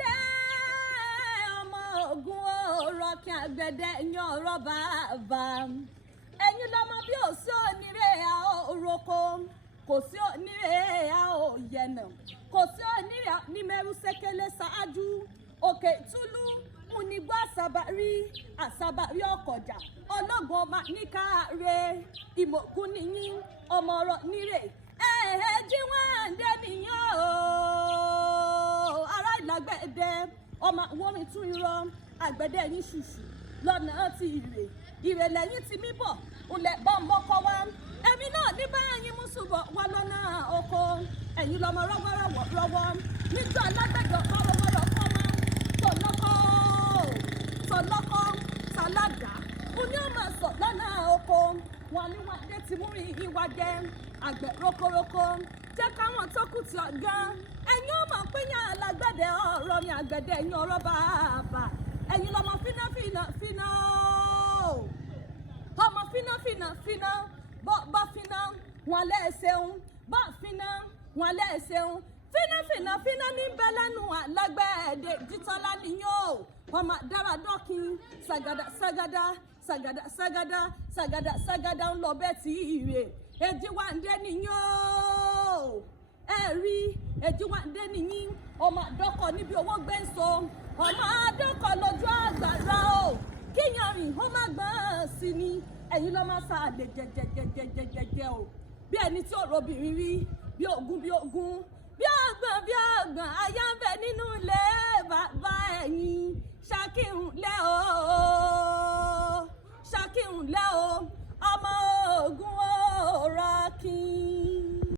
lé ọmọ ogun Oriki àgbẹ̀dẹ yan ọ̀rọ̀ bàbá ẹ̀yin lọ́mọ bí ò sí onírè a ò roko kò sí onírè a ò yẹnà kò sí onírè ní mẹ́rù sékélé ṣáájú òkè túlú múnigbọ́ àṣàbàrí ọkọ̀jà ọlọ́gbọ̀n ọmọ níkàárẹ̀ ìmọ̀kún nìyí ọmọ ọ̀rọ̀ nírè jí wọ́n dé nìyàn o ará ìlàgbẹ̀dẹ ọmọ wọ́n mi tún irọ́ àgbẹ̀dẹ yín ṣùṣù lọ́nà ti ìrè lẹ́yìn tí mi bọ̀ olè bọ́ mọ́kọ́ wá èmi náà ní báyìí mú ṣùgbọ́n wá lọ́nà oko ẹ̀yin lọ́mọ rọ́wọ́ níjọ́ alágbẹ̀dẹ ọ̀pọ̀lọpọ̀ tọ̀lọ́kọ́ tàládà oní ọmọ sọ lọ́nà oko wọn ní wọn dé ti mú ìwà jẹ àgbẹ̀ rokoroko jẹ́ káwọn tó kù tí ọ̀gá ẹ̀yin ọmọ pínyàn alágbẹ̀dẹ ọ̀rọ̀ mi àgbẹ̀dẹ ẹ̀yin ọ̀rọ̀ bàbà ẹ̀yin lọ́mọ fínà ọmọ fínà bọ́ fínà wọn lẹ́ẹ̀ṣẹ̀un bọ́ fínà wọn lẹ́ẹ̀ṣẹ̀un fínà ní bẹ́lẹ́nu alágbẹ̀dẹ jítọ́lá nìyó ọmọ dára dọ́kin sagada ń lọ bẹ́ẹ̀ tí ìrè èjì wà ń dé nìyó ẹ̀rí èjì wà ń dé nìyí ọmọ àdọ́kọ̀ níbi owó gbé ń so ọmọ àdọ́kọ̀ lójú àgbàrá o kíyàn rìn ó má gbọ́n sí ni ẹ̀yin lọ́ máa sa àlè jẹjẹjẹjẹjẹjẹ o bí ẹni tí ò robìnrin rí